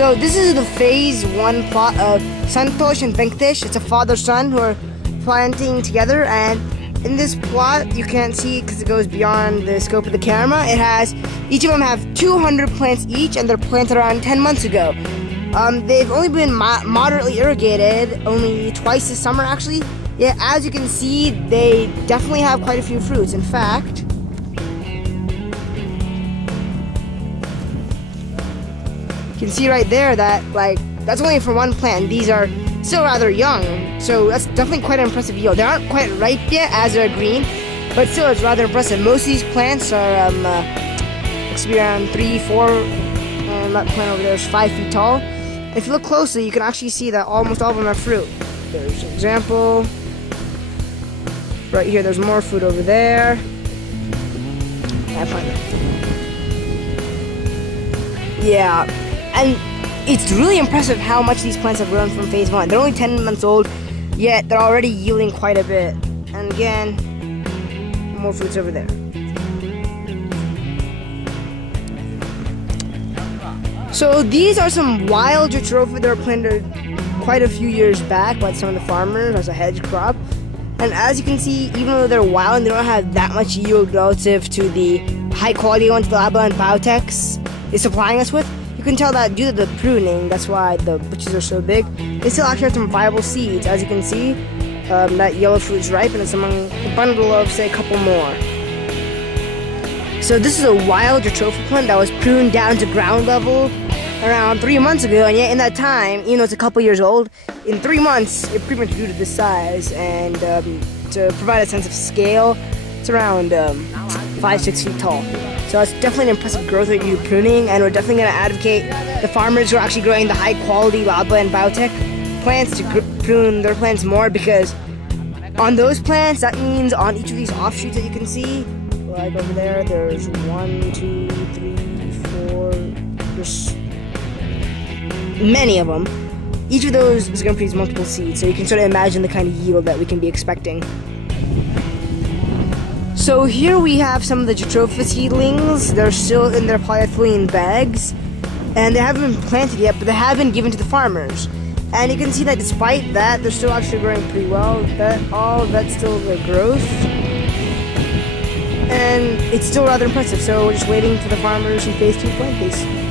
So this is the phase 1 plot of Santosh and Venkatesh. It's a father-son who are planting together, and in this plot you can't see because it goes beyond the scope of the camera. Each of them have 200 plants each, and they're planted around 10 months ago. They've only been moderately irrigated, only twice this summer actually. Yeah, as you can see, they definitely have quite a few fruits. In fact, you can see right there that that's only for one plant. These are still rather young, so that's definitely quite an impressive yield. They aren't quite ripe yet as they're green, but still it's rather impressive. Most of these plants are looks to be around 3-4, and that plant over there is 5 feet tall. If you look closely, you can actually see that almost all of them are fruit. There's an example right here. There's more fruit over there. I find it. Yeah, and it's really impressive how much these plants have grown from phase 1. They're only 10 months old, yet they're already yielding quite a bit. And again, more fruits over there. So these are some wild Jatropha that were planted quite a few years back by some of the farmers as a hedge crop. And as you can see, even though they're wild and they don't have that much yield relative to the high quality ones the Laba and Biotex is supplying us with, you can tell that due to the pruning, that's why the bushes are so big, they still actually have some viable seeds. As you can see, that yellow fruit is ripe and it's among a bundle of, say, a couple more. So this is a wild Jatropha plant that was pruned down to ground level around 3 months ago, and yet in that time, even though it's a couple years old, in 3 months it pretty much grew to this size. And to provide a sense of scale, it's around 5-6 feet tall. So it's definitely an impressive growth rate due to pruning, and we're definitely going to advocate the farmers who are actually growing the high quality Laba and Biotech plants to prune their plants more, because on those plants, that means on each of these offshoots that you can see, like over there, there's 1, 2, 3, 4, there's many of them. Each of those is going to produce multiple seeds, so you can sort of imagine the kind of yield that we can be expecting. So here we have some of the Jatropha seedlings. They're still in their polyethylene bags, and they haven't been planted yet, but they have been given to the farmers. And you can see that despite that, they're still actually growing pretty well. That's still the growth, and it's still rather impressive. So we're just waiting for the farmers in phase 2 to plant these.